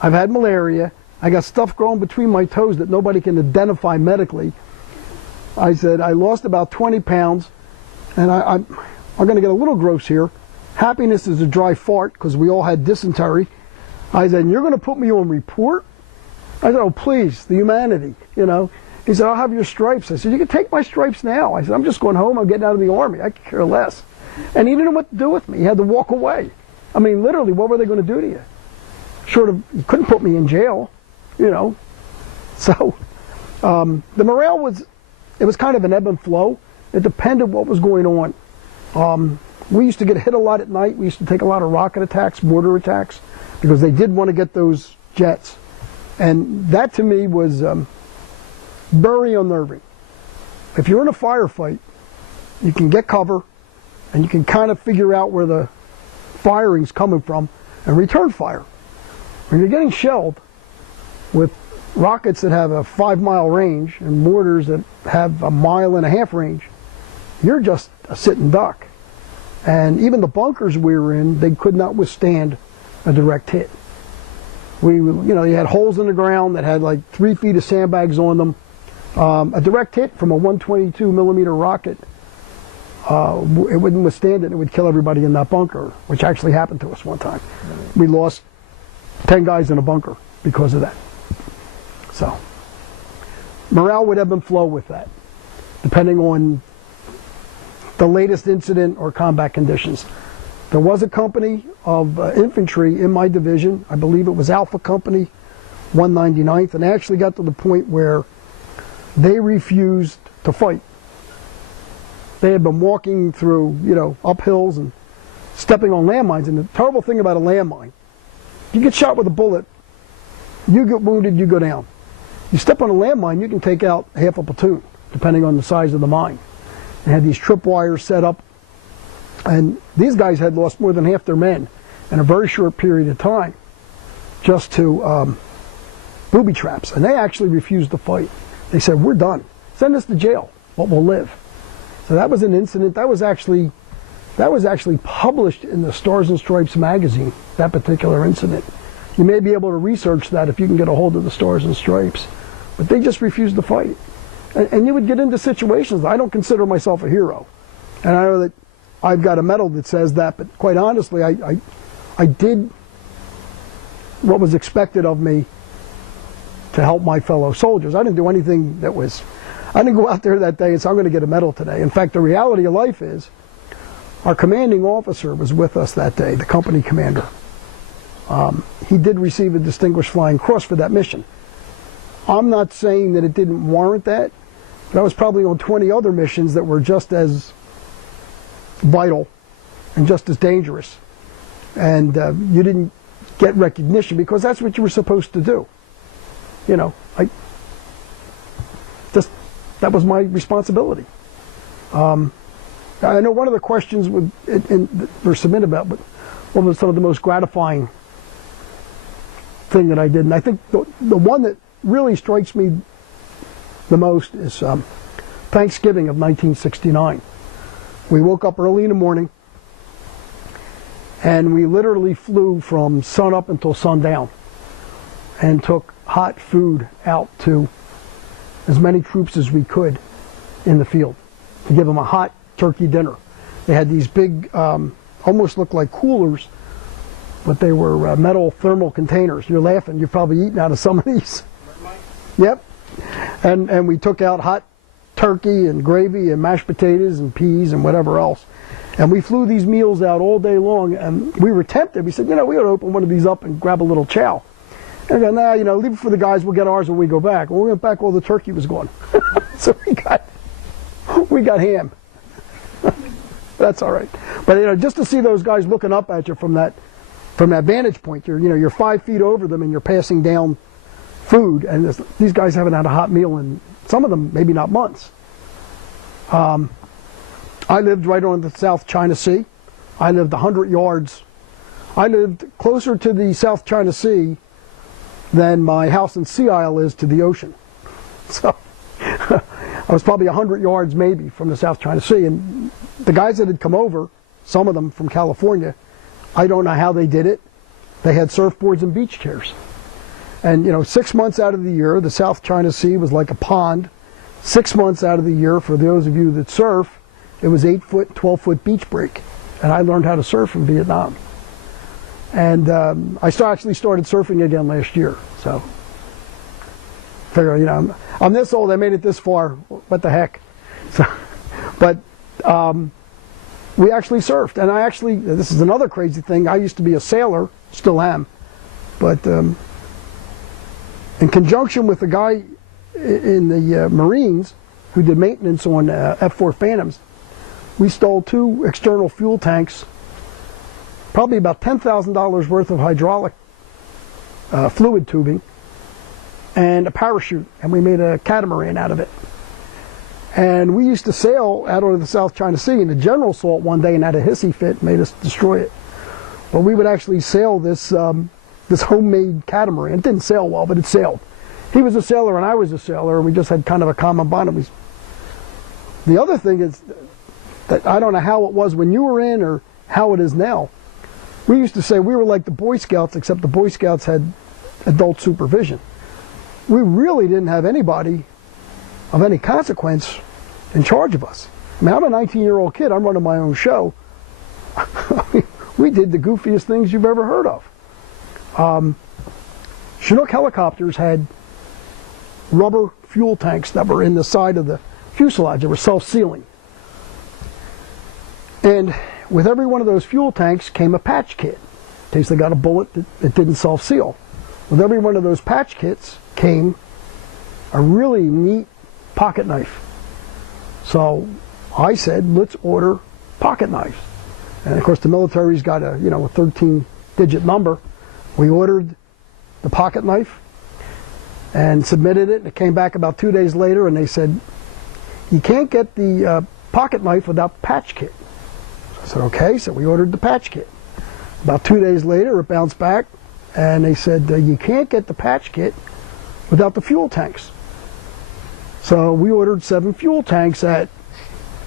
I've had malaria. I got stuff growing between my toes that nobody can identify medically. I said, I lost about 20 pounds, and I'm going to get a little gross here. Happiness is a dry fart, because we all had dysentery. I said, and you're going to put me on report? I said, oh, please, the humanity, you know. He said, I'll have your stripes. I said, you can take my stripes now. I said, I'm just going home. I'm getting out of the Army. I could care less. And he didn't know what to do with me. He had to walk away. I mean, literally, what were they going to do to you? Short of, you couldn't put me in jail, you know. So the morale was, it was kind of an ebb and flow. It depended what was going on. We used to get hit a lot at night. We used to take a lot of rocket attacks, mortar attacks, because they did want to get those jets. And that to me was very unnerving. If you're in a firefight, you can get cover and you can kind of figure out where the firing's coming from and return fire. When you're getting shelled with rockets that have a 5-mile range and mortars that have a 1.5-mile range, you're just a sitting duck. And even the bunkers we were in, they could not withstand a direct hit. You had holes in the ground that had like 3 feet of sandbags on them. A direct hit from a 122 millimeter rocket, it wouldn't withstand it. It would kill everybody in that bunker, which actually happened to us one time. We lost 10 guys in a bunker because of that. So morale would ebb and flow with that, depending on the latest incident or combat conditions. There was a company of infantry in my division. I believe it was Alpha Company 199th, and they actually got to the point where they refused to fight. They had been walking through, up hills and stepping on landmines. And the terrible thing about a landmine, you get shot with a bullet, you get wounded, you go down. You step on a landmine, you can take out half a platoon, depending on the size of the mine. They had these tripwires set up, and these guys had lost more than half their men in a very short period of time just to booby traps. And they actually refused to fight. They said, we're done. Send us to jail, but we'll live. So that was an incident. That was actually published in the Stars and Stripes magazine, that particular incident. You may be able to research that if you can get a hold of the Stars and Stripes. But they just refused to fight. And you would get into situations. I don't consider myself a hero. And I know that I've got a medal that says that, but quite honestly, I did what was expected of me to help my fellow soldiers. I didn't do anything I didn't go out there that day and say, I'm going to get a medal today. In fact, the reality of life is, our commanding officer was with us that day, the company commander. He did receive a Distinguished Flying Cross for that mission. I'm not saying that it didn't warrant that, but I was probably on 20 other missions that were just as vital and just as dangerous. And you didn't get recognition because that's what you were supposed to do. That was my responsibility. I know one of the questions were submitted about, but what was some of the most gratifying thing that I did? And I think the one that really strikes me the most is Thanksgiving of 1969. We woke up early in the morning, and we literally flew from sun up until sundown and took hot food out to as many troops as we could in the field to give them a hot turkey dinner. They had these big, almost looked like coolers, but they were metal thermal containers. You're laughing, you've probably eaten out of some of these. Yep. And we took out hot turkey and gravy and mashed potatoes and peas and whatever else. And we flew these meals out all day long, and we were tempted. We said, we ought to open one of these up and grab a little chow. And I go, nah, leave it for the guys, we'll get ours when we go back. When we went back, all the turkey was gone. So we got ham. That's all right. But just to see those guys looking up at you from that vantage point, you're 5 feet over them and you're passing down food, and these guys haven't had a hot meal in, some of them, maybe not months. I lived right on the South China Sea. I lived 100 yards. I lived closer to the South China Sea than my house in Sea Isle is to the ocean. So I was probably 100 yards maybe from the South China Sea. And the guys that had come over, some of them from California, I don't know how they did it. They had surfboards and beach chairs. And 6 months out of the year, the South China Sea was like a pond. 6 months out of the year, for those of you that surf, it was 8-foot, 12-foot beach break. And I learned how to surf in Vietnam. And I actually started surfing again last year. So, figure, I'm this old, I made it this far. What the heck? So, but we actually surfed. And this is another crazy thing. I used to be a sailor, still am. But in conjunction with the guy in the Marines who did maintenance on F-4 Phantoms, we stole 2 external fuel tanks, probably about $10,000 worth of hydraulic fluid tubing, and a parachute, and we made a catamaran out of it. And we used to sail out over the South China Sea, and the general saw it one day and had a hissy fit and made us destroy it. But we would actually sail this this homemade catamaran. It didn't sail well, but it sailed. He was a sailor and I was a sailor, and we just had kind of a common bond. The other thing is that I don't know how it was when you were in or how it is now. We used to say we were like the Boy Scouts, except the Boy Scouts had adult supervision. We really didn't have anybody of any consequence in charge of us. I mean, I'm a 19-year-old kid. I'm running my own show. We did the goofiest things you've ever heard of. Chinook helicopters had rubber fuel tanks that were in the side of the fuselage. They were self-sealing. And with every one of those fuel tanks came a patch kit, in case they got a bullet that didn't self-seal. With every one of those patch kits came a really neat pocket knife. So I said, let's order pocket knives. And of course the military's got a 13-digit number. We ordered the pocket knife and submitted it, and it came back about 2 days later, and they said, you can't get the pocket knife without the patch kit. So I said, okay, so we ordered the patch kit. About 2 days later, it bounced back, and they said, you can't get the patch kit without the fuel tanks. So we ordered 7 fuel tanks at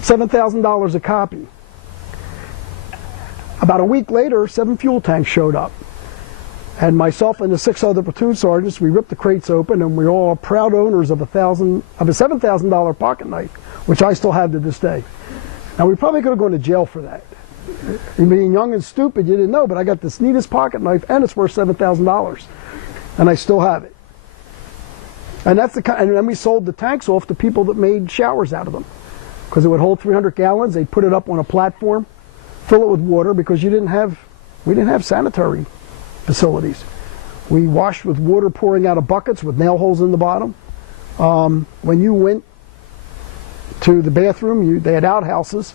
$7,000 a copy. About a week later, 7 fuel tanks showed up. And myself and the 6 other platoon sergeants, we ripped the crates open, and we all are proud owners of a $7,000 pocket knife, which I still have to this day. Now, we probably could have gone to jail for that. Being young and stupid, you didn't know, but I got this neatest pocket knife, and it's worth $7,000, and I still have it. And that's and then we sold the tanks off to people that made showers out of them, because it would hold 300 gallons. They'd put it up on a platform, fill it with water, because we didn't have sanitary facilities. We washed with water pouring out of buckets with nail holes in the bottom. When you went to the bathroom, they had outhouses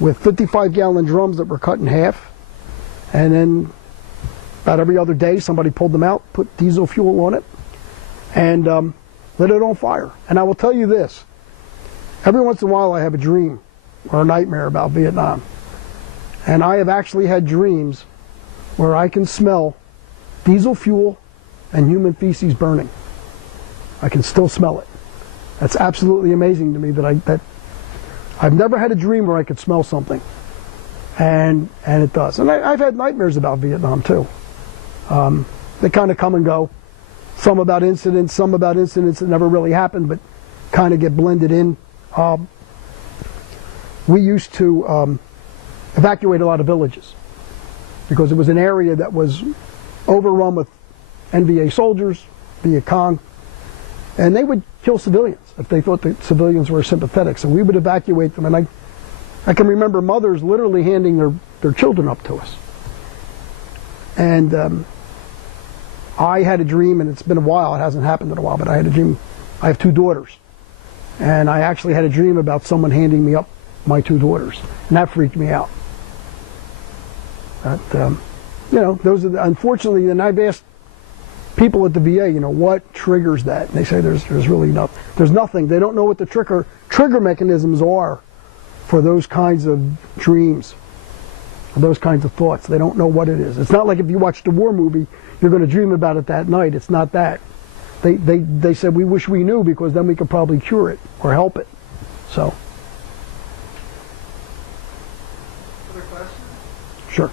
with 55-gallon drums that were cut in half, and then about every other day somebody pulled them out, put diesel fuel on it, and lit it on fire. And I will tell you this, every once in a while I have a dream or a nightmare about Vietnam, and I have actually had dreams where I can smell diesel fuel and human feces burning. I can still smell it. That's absolutely amazing to me that I've never had a dream where I could smell something, and it does. And I've had nightmares about Vietnam too. They kind of come and go. Some about incidents that never really happened, but kind of get blended in. We used to evacuate a lot of villages, because it was an area that was overrun with NVA soldiers, Viet Cong, and they would kill civilians if they thought the civilians were sympathetic. So we would evacuate them, and I can remember mothers literally handing their children up to us. And I had a dream, and it's been a while, it hasn't happened in a while, but I had a dream. I have 2 daughters, and I actually had a dream about someone handing me up my 2 daughters, and that freaked me out. Those are unfortunately, and I've asked people at the VA, what triggers that? And they say there's really nothing. There's nothing. They don't know what the trigger mechanisms are for those kinds of dreams, those kinds of thoughts. They don't know what it is. It's not like if you watched a war movie, you're going to dream about it that night. It's not that. They said we wish we knew, because then we could probably cure it or help it. So. Other questions? Sure.